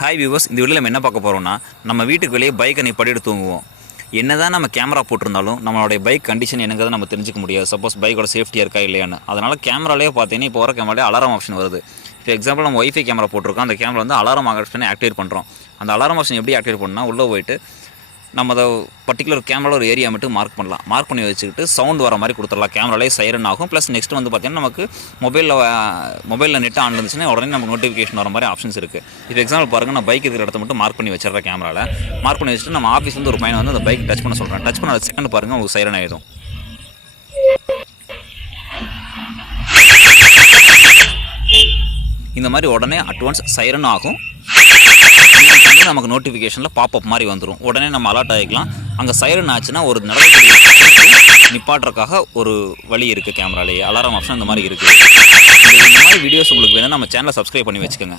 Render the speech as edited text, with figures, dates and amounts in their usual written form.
Hi viewers, இந்த வீடியோவில் நம்ம என்ன பார்க்க போகிறோம்னா, நம்ம வீட்டுக்கு வெளியே பைக்கை நிப்பாட்டிட்டு தூங்குவோம். என்னதான் நம்ம கேமரா போட்டிருந்தாலும் நம்மளுடைய பைக் கண்டிஷன் என்னங்கிறத நம்ம தெரிஞ்சுக்க முடியாது. சப்போஸ் பைக்கோட சேஃப்டியாக இருக்கா இல்லையான்னு. அதனால் கேமராலேயே பார்த்தீங்கன்னா இப்போ வர கேமராலே அலாரம் ஆப்ஷன் வருது. இப்போ எக்ஸாம்பிள் நம்ம ஒய்ஃபை கேமரா போட்டிருக்கோம். அந்த கேமரா வந்து அலாரம் ஆப்ஷனை ஆக்டிவேட் பண்ணுறோம். அந்த அலாரம் ஆப்ஷன் எப்படி ஆக்டிவேட் பண்ணால் உள்ளே போயிட்டு நம்ம அதை பர்டிகுலர் கேமராவில் ஒரு ஏரியா மட்டும் மார்க் பண்ணலாம். மார்க் பண்ணி வச்சுக்கிட்டு சவுண்ட் வர மாதிரி கொடுத்துடலாம். கேமராலே சைரன் ஆகும். ப்ளஸ் நெக்ஸ்ட் வந்து பார்த்திங்கன்னா நமக்கு மொபைலில் நெட் ஆன் இருந்துச்சுன்னா உடனே நமக்கு நோட்டிஃபிகேஷன் வர மாதிரி ஆப்ஷன்ஸ் இருக்குது. இப்போ எக்ஸாம்பிள் பாருங்கள், நான் பைக் இருக்கிற இடத்த மட்டும் மார்க் பண்ணி வச்சிடறேன். கேமராவில் மார்க் பண்ணி வச்சுட்டு நம்ம ஆஃபீஸ் வந்து ஒரு பையனை வந்து அந்த பைக் டச் பண்ண சொல்கிறேன். டச் பண்ண செகண்ட் பாருங்கள், உங்களுக்கு சைரன் ஆகிடும். இந்த மாதிரி உடனே அட்வான்ஸ் சைரன் ஆகும். நமக்கு நோட்டிஃபிகேஷனில் பாப்அப் மாதிரி வந்துடும். உடனே நம்ம அலர்ட் ஆகிக்கலாம். அங்கே சைரன் ஆச்சுன்னா ஒரு நடவடிக்கை நிப்பாட்டுறதுக்காக ஒரு வழி இருக்குது. கேமராலேயே அலாரம் ஆப்ஷன் அந்த மாதிரி இருக்குது. இந்த மாதிரி வீடியோஸ் உங்களுக்கு வேணும், நம்ம சேனலை சப்ஸ்கிரைப் பண்ணி வச்சுக்கோங்க.